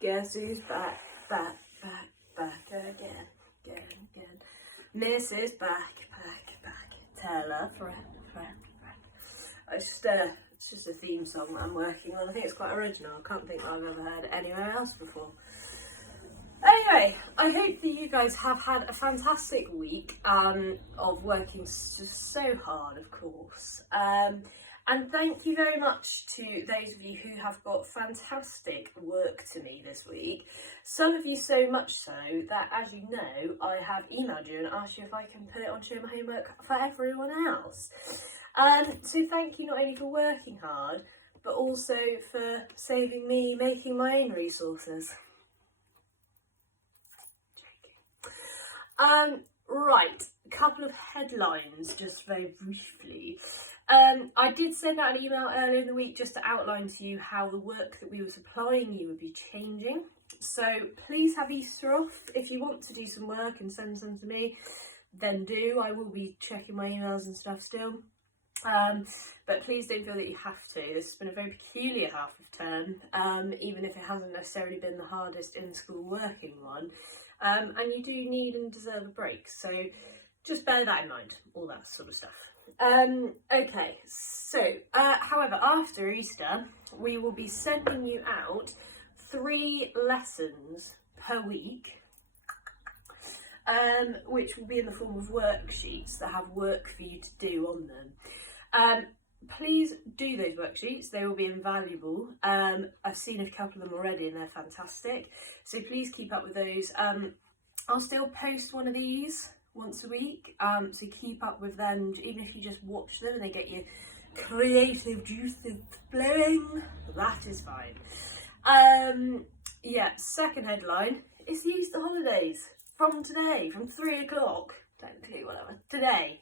Guess who's back again. Mrs. back. Tell a friend. It's just a theme song that I'm working on. I think it's quite original. I can't think that I've ever heard it anywhere else before. Anyway, I hope that you guys have had a fantastic week of working so hard, of course. And thank you very much to those of you who have got fantastic work to me this week. Some of you so much so that, as you know, I have emailed you and asked you if I can put it onto my homework for everyone else. So thank you not only for working hard, but also for saving me making my own resources. Right, a couple of headlines just very briefly. I did send out an email earlier in the week just to outline to you how the work that we were supplying you would be changing. So please have Easter off. If you want to do some work and send some to me, then do. I will be checking my emails and stuff still. But please don't feel that you have to. This has been a very peculiar half of term, even if it hasn't necessarily been the hardest in-school working one. And you do need and deserve a break, so just bear that in mind, all that sort of stuff. Okay, so, however, after Easter, we will be sending you out 3 lessons per week, which will be in the form of worksheets that have work for you to do on them. Please do those worksheets, they will be invaluable. I've seen a couple of them already and they're fantastic, so please keep up with those. I'll still post one of these once a week, so keep up with them, even if you just watch them and they get your creative juices flowing, that is fine. Yeah, second headline is the Easter holidays from today, from 3 o'clock, technically, whatever, today.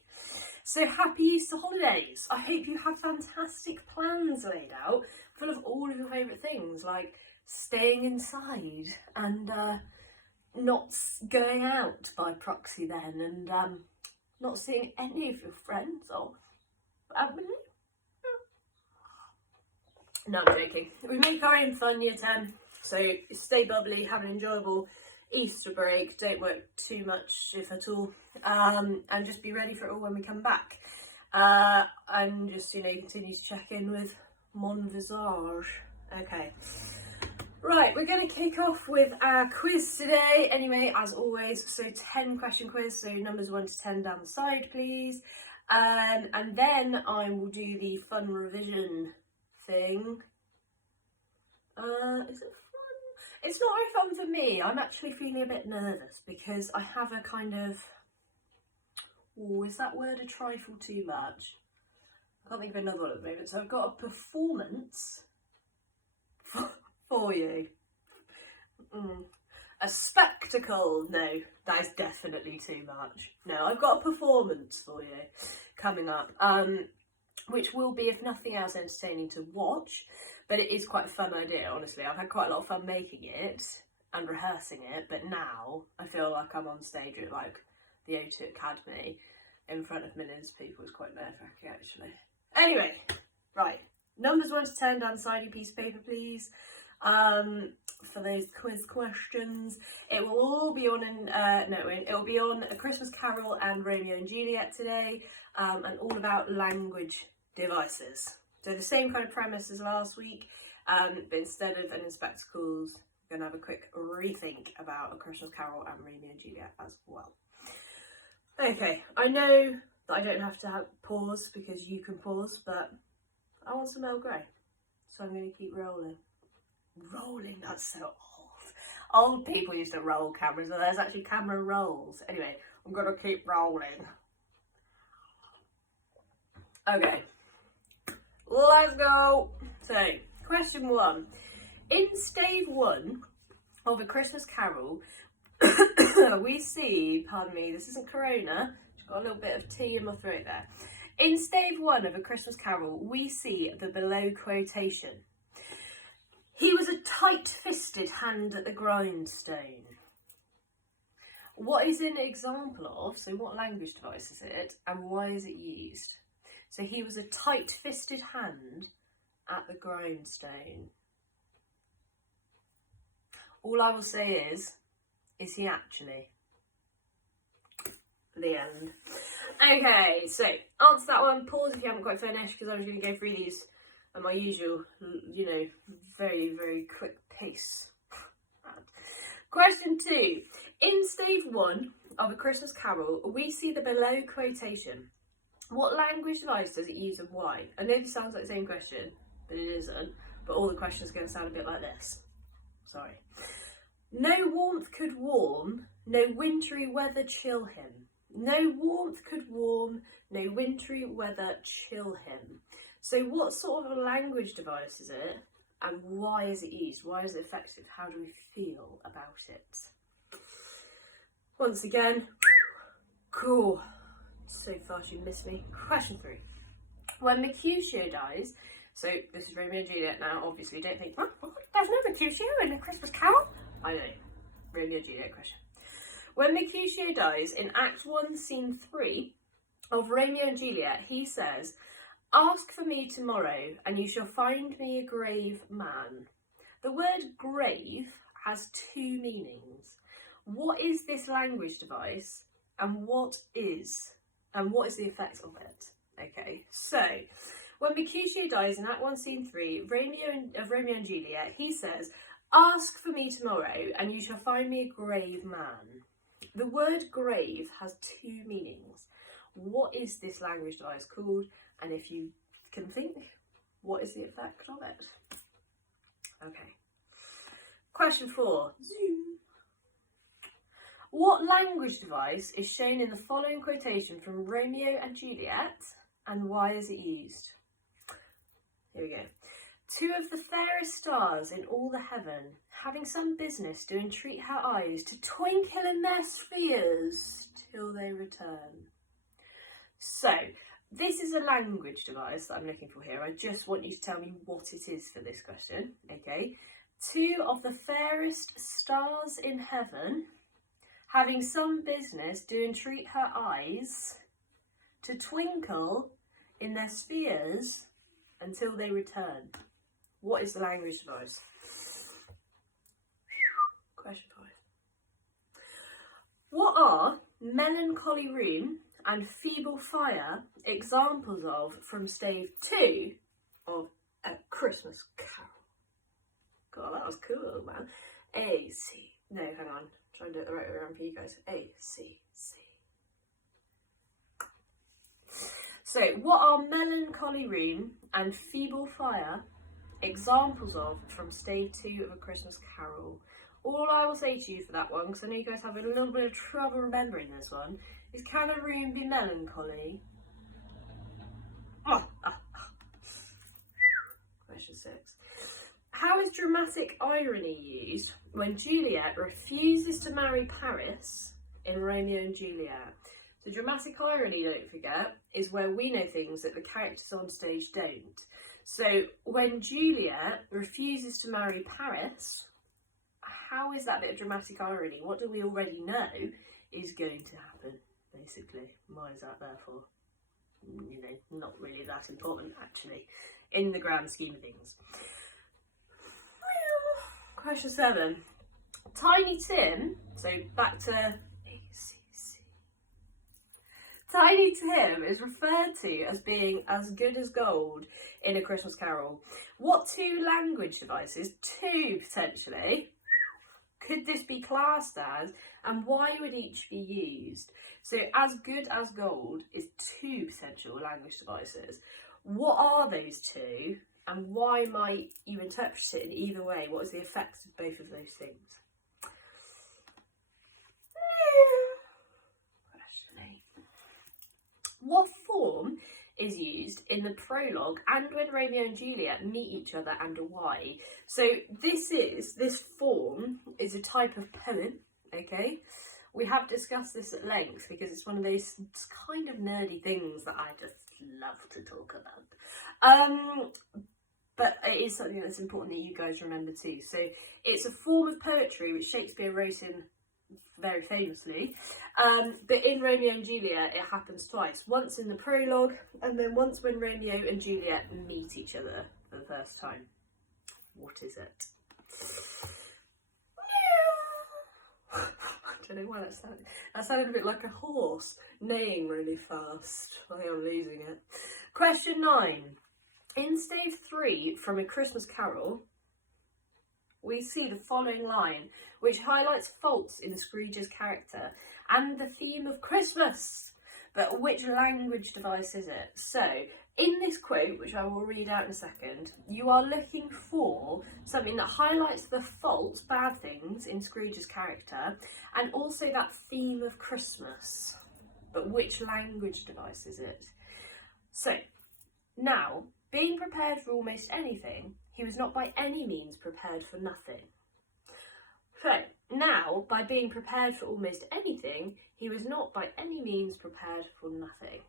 So happy Easter holidays. I hope you have fantastic plans laid out, full of all of your favourite things, like staying inside and not going out by proxy then, and not seeing any of your friends or family. No, I'm joking. We make our own fun year 10, so stay bubbly, have an enjoyable Easter break, don't work too much if at all, and just be ready for it all when we come back, and just, you know, continue to check in with Mon Visage. Okay, right, we're going to kick off with our quiz today anyway, as always. So 10 question quiz, so numbers 1 to 10 down the side please, and then I will do the fun revision thing. Is it fun? It's not very fun for me. I'm actually feeling a bit nervous because I have a kind of, oh, is that word a trifle too much? I can't think of another one at the moment. So I've got a performance for you. A spectacle. No, that is definitely too much. No, I've got a performance for you coming up, which will be, if nothing else, entertaining to watch. But it is quite a fun idea, honestly. I've had quite a lot of fun making it and rehearsing it, but now I feel like I'm on stage at like the O2 Academy in front of millions of people. It's quite nerve-wracking actually. Anyway, right, numbers 1 to 10 down the side of your piece of paper please, for those quiz questions. It will all be on it will be on A Christmas Carol and Romeo and Juliet today, and all about language devices. So the same kind of premise as last week, but instead of an in spectacles, we're going to have a quick rethink about A Christmas Carol and Romeo and Juliet as well. Okay, I know that I don't have to pause because you can pause, but I want some Earl Grey, so I'm going to keep rolling. Rolling, that's so old. Old people used to roll cameras, and there's actually camera rolls. Anyway, I'm going to keep rolling. Okay. Let's go. So, question 1. In stave 1 of A Christmas Carol, we see, pardon me, this isn't Corona, just got a little bit of tea in my throat there. In stave 1 of A Christmas Carol, we see the below quotation. He was a tight-fisted hand at the grindstone. What is an example of, so what language device is it, and why is it used? So he was a tight-fisted hand at the grindstone. All I will say is he actually? The end. Okay, so answer that one. Pause if you haven't quite finished, because I'm just going to go through these at my usual, you know, very, very quick pace. Question 2. In stave 1 of A Christmas Carol, we see the below quotation. What language device does it use and why? I know this sounds like the same question, but it isn't. But all the questions are going to sound a bit like this. Sorry. No warmth could warm, no wintry weather chill him. No warmth could warm, no wintry weather chill him. So what sort of a language device is it? And why is it used? Why is it effective? How do we feel about it? Once again, cool. So far she missed me. Question 3. When Mercutio dies, so this is Romeo and Juliet now, obviously don't think, oh, there's no Mercutio in A Christmas Carol. I know, Romeo and Juliet question. When Mercutio dies, in Act 1, Scene 3 of Romeo and Juliet, he says, "Ask for me tomorrow, and you shall find me a grave man." The word grave has 2 meanings. What is this language device, and what is the effect of it? Okay, so when Mercutio dies in Act 1, Scene 3, Romeo and Juliet, he says, "Ask for me tomorrow, and you shall find me a grave man." The word grave has 2 meanings. What is this language device called? And if you can think, what is the effect of it? Okay. Question 4. Zoom. What language device is shown in the following quotation from Romeo and Juliet, and why is it used? Here we go. "Two of the fairest stars in all the heaven, having some business, do entreat her eyes to twinkle in their spheres till they return." So, this is a language device that I'm looking for here. I just want you to tell me what it is for this question, okay? 2 of the fairest stars in heaven, having some business, do entreat her eyes to twinkle in their spheres until they return. What is the language device? Question 5. What are melancholy room and feeble fire examples of from stave 2 of A Christmas Carol? God, that was cool, man. No, hang on. Try and do it the right way around for you guys. ACC. So, what are melancholy room and feeble fire examples of from stave 2 of A Christmas Carol? All I will say to you for that one, because I know you guys have a little bit of trouble remembering this one, is can a room be melancholy? Question 6. How is dramatic irony used when Juliet refuses to marry Paris in Romeo and Juliet? So dramatic irony, don't forget, is where we know things that the characters on stage don't. So when Juliet refuses to marry Paris, how is that bit of dramatic irony? What do we already know is going to happen, basically? Why is that there for? You know, not really that important, actually, in the grand scheme of things. Question 7. Tiny Tim, so back to ACC. Tiny Tim is referred to as being as good as gold in A Christmas Carol. What 2 language devices, 2 potentially, could this be classed as, and why would each be used? So as good as gold is 2 potential language devices. What are those 2? And why might you interpret it in either way? What is the effect of both of those things? Question 8. What form is used in the prologue and when Romeo and Juliet meet each other, and why? So this form is a type of poem, okay? We have discussed this at length because it's one of those kind of nerdy things that I just love to talk about. But it is something that's important that you guys remember too. So it's a form of poetry which Shakespeare wrote in very famously. But in Romeo and Juliet, it happens twice. Once in the prologue, and then once when Romeo and Juliet meet each other for the first time. What is it? don't know why that sounded a bit like a horse neighing really fast. I think I'm losing it. Question 9. In stave 3 from A Christmas Carol, we see the following line, which highlights faults in Scrooge's character and the theme of Christmas. But which language device is it? So, in this quote, which I will read out in a second, you are looking for something that highlights the faults, bad things, in Scrooge's character, and also that theme of Christmas. But which language device is it? So, now, being prepared for almost anything, he was not by any means prepared for nothing. So, now, by being prepared for almost anything, he was not by any means prepared for nothing.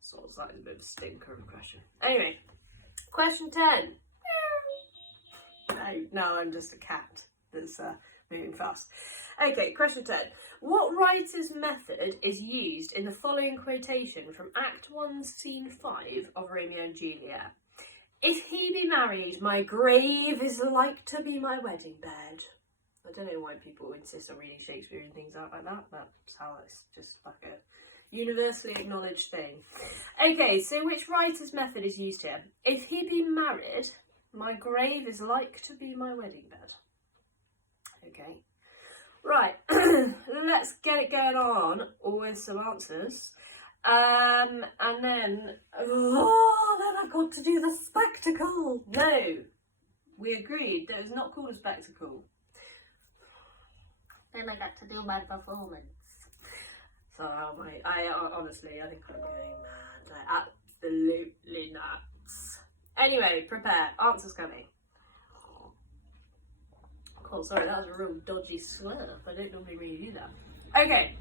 Sort of like a bit of a stinker of a question. Anyway, question 10. No, I'm just a cat that's moving fast. Okay, question 10. What writer's method is used in the following quotation from Act 1, Scene 5 of Romeo and Juliet? If he be married, my grave is like to be my wedding bed. I don't know why people insist on reading Shakespeare and things out like that. That's how it's just like a universally acknowledged thing. Okay, so which writer's method is used here? If he be married, my grave is like to be my wedding bed. Okay. Right, let's get it going on with some answers. And then I've got to do the spectacle. No, we agreed that it was not called a spectacle. Then I got to do my performance. So I honestly, I think I'm going mad. Like, absolutely nuts. Anyway, prepare. Answers coming. Oh, sorry, that was a real dodgy swerve. I don't normally really do that. Okay,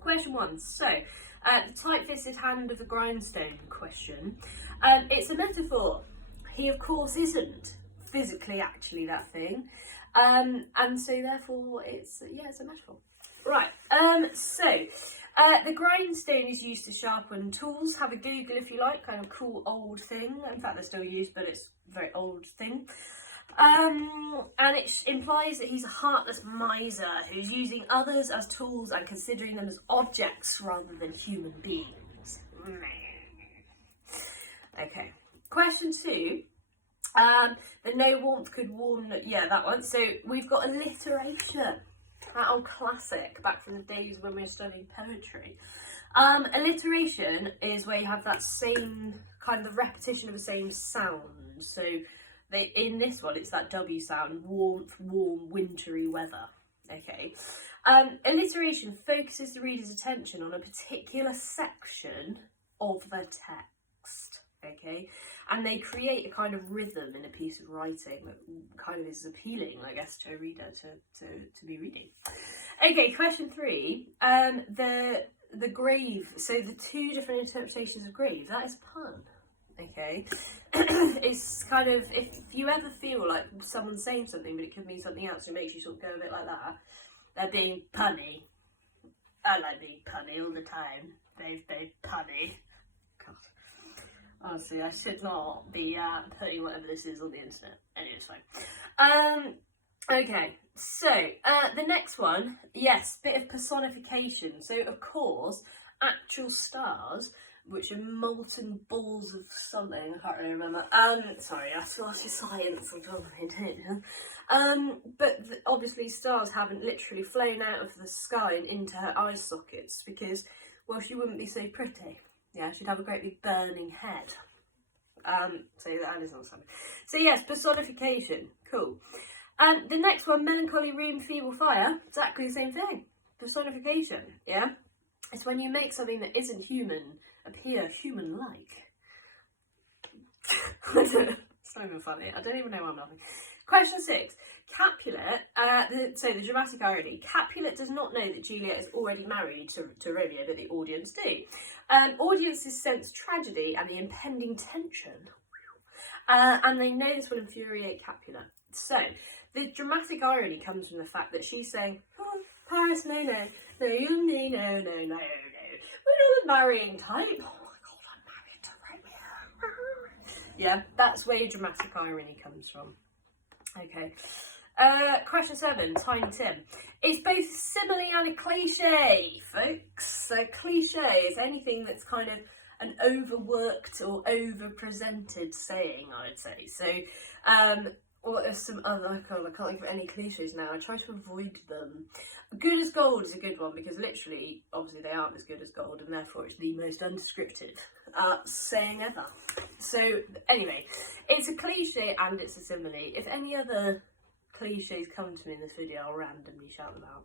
question 1. So, the tight-fisted hand of the grindstone question. It's a metaphor. He, of course, isn't physically actually that thing. And so, therefore, it's a metaphor. Right, the grindstone is used to sharpen tools. Have a Google if you like, kind of cool old thing. In fact, they're still used, but it's a very old thing. And it implies that he's a heartless miser who's using others as tools and considering them as objects rather than human beings. Okay, question 2. The no warmth could warm, that one. So we've got alliteration, that old classic back from the days when we were studying poetry. Alliteration is where you have that same kind of repetition of the same sound. So in this one, it's that W sound, warmth, warm, wintry weather. Okay. Alliteration focuses the reader's attention on a particular section of the text. Okay. And they create a kind of rhythm in a piece of writing that kind of is appealing, I guess, to a reader to be reading. Okay, question 3. The grave. So the 2 different interpretations of grave. That is a pun. Okay. It's kind of, if you ever feel like someone's saying something but it could mean something else, it makes you sort of go a bit like that. They're being punny. I like being punny all the time. They've punny. God. Honestly, I should not be putting whatever this is on the internet. Anyway, it's fine. Okay, so the next one, yes, bit of personification. So, of course, actual stars, which are molten balls of something, I can't really remember. Sorry, I still ask you science, but obviously stars haven't literally flown out of the sky and into her eye sockets because, well, she wouldn't be so pretty. Yeah, she'd have a great big burning head. So that is not something. So yes, personification, cool. The next one, melancholy room, feeble fire, exactly the same thing. Personification, yeah? It's when you make something that isn't human appear human-like. It's not even funny. I don't even know why I'm laughing. Question 6. Capulet, so the dramatic irony. Capulet does not know that Juliet is already married to Romeo, but the audience do. Audiences sense tragedy and the impending tension. And they know this will infuriate Capulet. So, the dramatic irony comes from the fact that she's saying, oh, Paris, no, we're not a marrying type. Oh my God, I'm married to Romeo. Yeah, that's where your dramatic irony comes from. Okay. Question 7, Tiny Tim. It's both a simile and a cliche, folks. So cliche is anything that's kind of an overworked or over-presented saying, I would say. So, what are some other, I can't think of any cliches now. I try to avoid them. Good as gold is a good one because literally, obviously they aren't as good as gold and therefore it's the most undescriptive saying ever. So anyway, it's a cliche and it's a simile. If any other cliches come to me in this video, I'll randomly shout them out.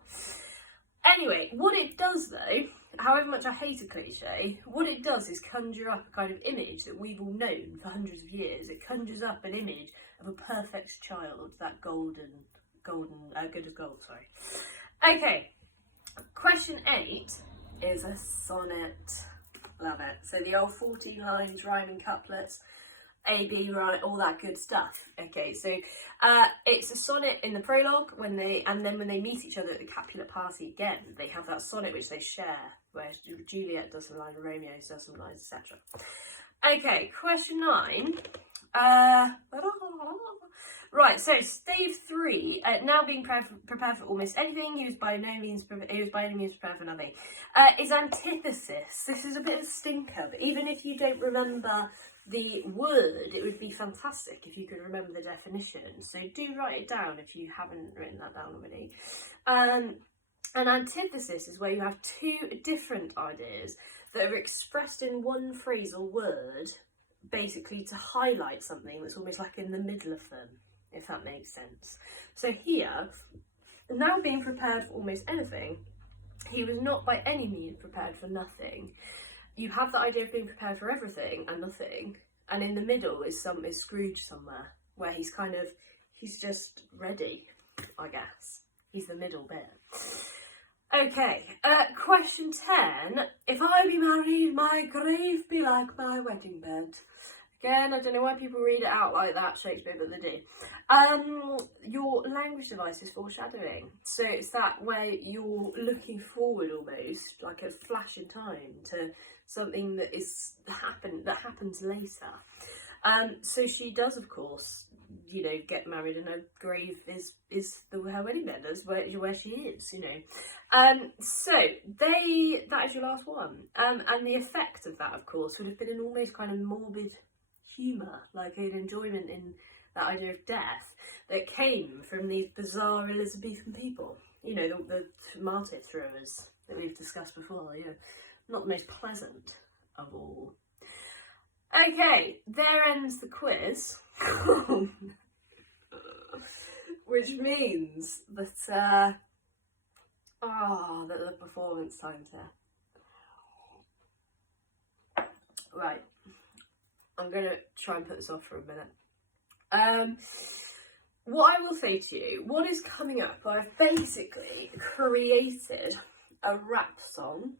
Anyway, what it does though, however much I hate a cliche, what it does is conjure up a kind of image that we've all known for hundreds of years. It conjures up an image of a perfect child, that good as gold, sorry. Okay, question 8 is a sonnet. Love it. So the old 14 lines, rhyming couplets, A, B, right, all that good stuff. Okay, so it's a sonnet in the prologue when they meet each other at the Capulet party again. They have that sonnet which they share, where Juliet does some lines, Romeo does some lines, etc. Okay, question 9. Right, so Stave 3, now being prepared for almost anything, he was by any means prepared for nothing. Is antithesis. This is a bit of a stinker, but even if you don't remember the word, it would be fantastic if you could remember the definition. So do write it down if you haven't written that down already. An antithesis is where you have two different ideas that are expressed in one phrase or word, basically to highlight something that's almost like in the middle of them, if that makes sense. So here, now being prepared for almost anything, he was not by any means prepared for nothing. You have the idea of being prepared for everything and nothing, and in the middle is Scrooge somewhere, where he's just ready, I guess. He's the middle bit. Okay, question 10. If I be married, my grave be like my wedding bed. Again, I don't know why people read it out like that, Shakespeare, but they do. Your language device is foreshadowing. So it's that way you're looking forward almost, like a flash in time, to something that happens later. So she does, of course, get married, and her grave is her wedding bed, is where she is, So that is your last one. And the effect of that, of course, would have been an almost kind of morbid humour, like an enjoyment in that idea of death that came from these bizarre Elizabethan people. The martyr thrillers that we've discussed before, not the most pleasant of all. Okay, there ends the quiz. Which means that that the performance time's here. Right, I'm going to try and put this off for a minute. What I will say to you, what is coming up, I've basically created a rap song.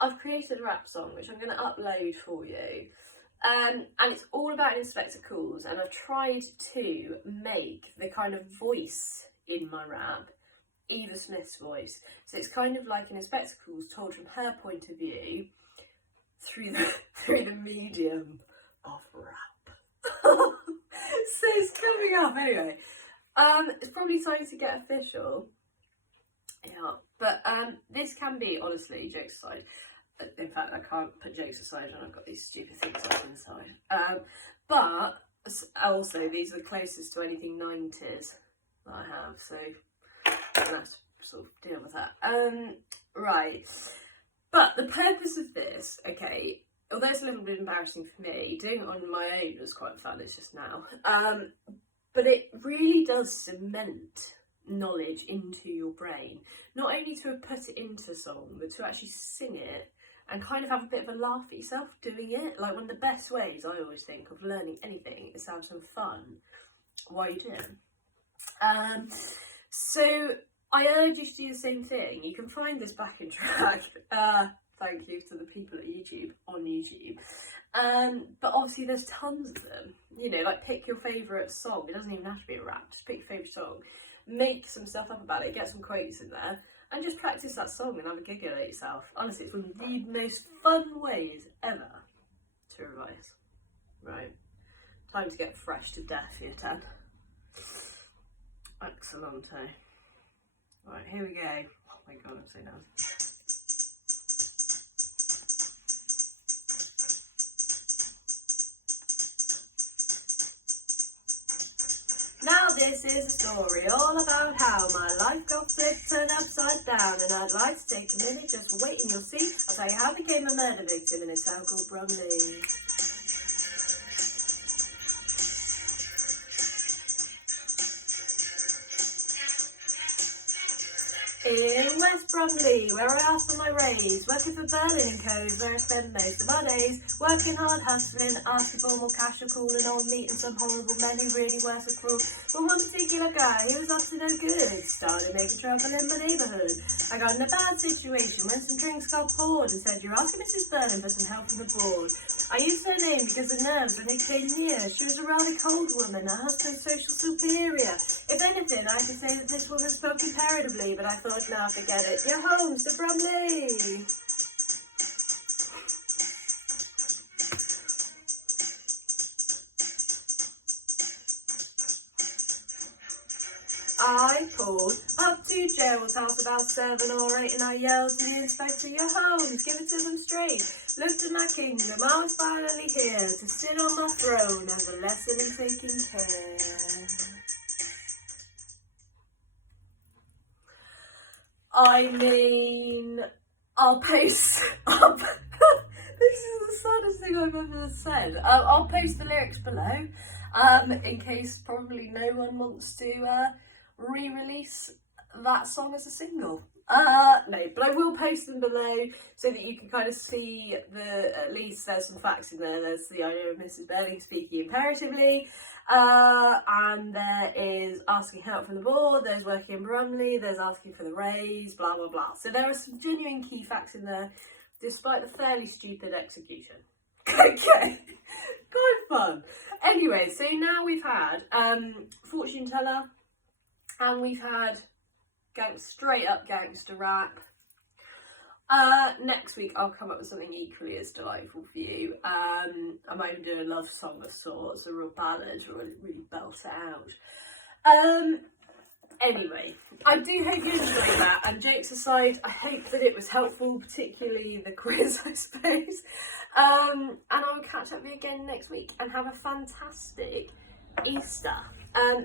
I've created a rap song which I'm going to upload for you. And it's all about Inspector Calls, and I've tried to make the kind of voice in my rap Eva Smith's voice. So it's kind of like an Inspector Calls told from her point of view through the medium of rap. So it's coming up anyway. It's probably time to get official. Yeah, but this can be, honestly, jokes aside. In fact, I can't put jokes aside when I've got these stupid things up inside. But also, these are the closest to anything 90s that I have, so I'm going to have to sort of deal with that. Right. But the purpose of this, okay, although it's a little bit embarrassing for me, doing it on my own was quite fun, it's just now. But it really does cement knowledge into your brain. Not only to have put it into a song, but to actually sing it and kind of have a bit of a laugh at yourself doing it. Like, one of the best ways, I always think, of learning anything is to have some fun while you do it. So I urge you to do the same thing. You can find this backing track, thank you to the people at YouTube, on YouTube. But obviously there's tons of them. Like, pick your favourite song. It doesn't even have to be a rap, just pick your favourite song. Make some stuff up about it, get some quotes in there, and just practice that song and have a giggle at yourself. Honestly, it's one of the most fun ways ever to revise. Right, Time to get fresh to death, year 10. Excellent. Right, here we go. Oh my god, I'm so nice. Now this is a story all about how my life got flipped and upside down, and I'd like to take a minute just for wait and you'll see. I'll tell you how I became a murder victim in a town called Brumley. In West Brumley, where I asked for my raise, working for Birling Co, where I spend most of my days, working hard, hustling, asking for more cash or cooling on, meeting some horrible men who really were so cruel. But one particular guy, he was up to no good, started making trouble in my neighbourhood. I got in a bad situation when some drinks got poured and said, "You're asking Mrs Birling for some help from the board." I used her name because of nerves when they came near. She was a rather cold woman, her husband's social superior. If anything, I could say that this woman spoke comparatively, but I thought, nah, forget it. You're home, Mr Brumley. I pulled up to Gerald's house about 7 or 8 and I yelled to the inspector, "You're home, give it to them straight." Looked at my kingdom, I was finally here to sit on my throne as a lesson in taking care. I mean, I'll post up. This is the saddest thing I've ever said. I'll post the lyrics below, in case probably no one wants to re-release that song as a single. No, but I will post them below so that you can kind of see at least there's some facts in there. There's the idea of Mrs Birling speaking imperatively, and there is asking help from the board, there's working in Brumley, there's asking for the raise, blah blah blah. So there are some genuine key facts in there, despite the fairly stupid execution. Okay, quite fun. Anyway, so now we've had fortune teller, and we've had straight up gangster rap. Next week I'll come up with something equally as delightful for you. I might even do a love song of sorts, a real ballad, or really belt it out. Anyway, I do hope you enjoyed that, and jokes aside, I hope that it was helpful, particularly the quiz, I suppose. And I'll catch up with you again next week, and have a fantastic Easter.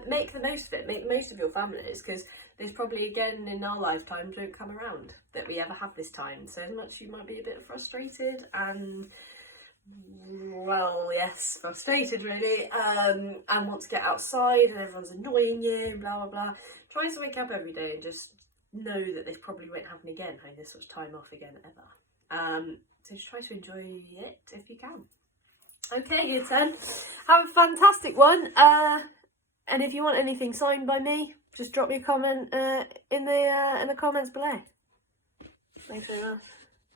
Make the most of it, make the most of your families, because there's probably, again, in our lifetime, don't come around that we ever have this time. So as much you might be a bit frustrated and, well, yes, frustrated really, and want to get outside and everyone's annoying you, blah, blah, blah. Try to wake up every day and just know that this probably won't happen again, having this such time off again ever. So just try to enjoy it if you can. Okay, year 10, have a fantastic one. And if you want anything signed by me, just drop me a comment in the comments below. Thanks very much.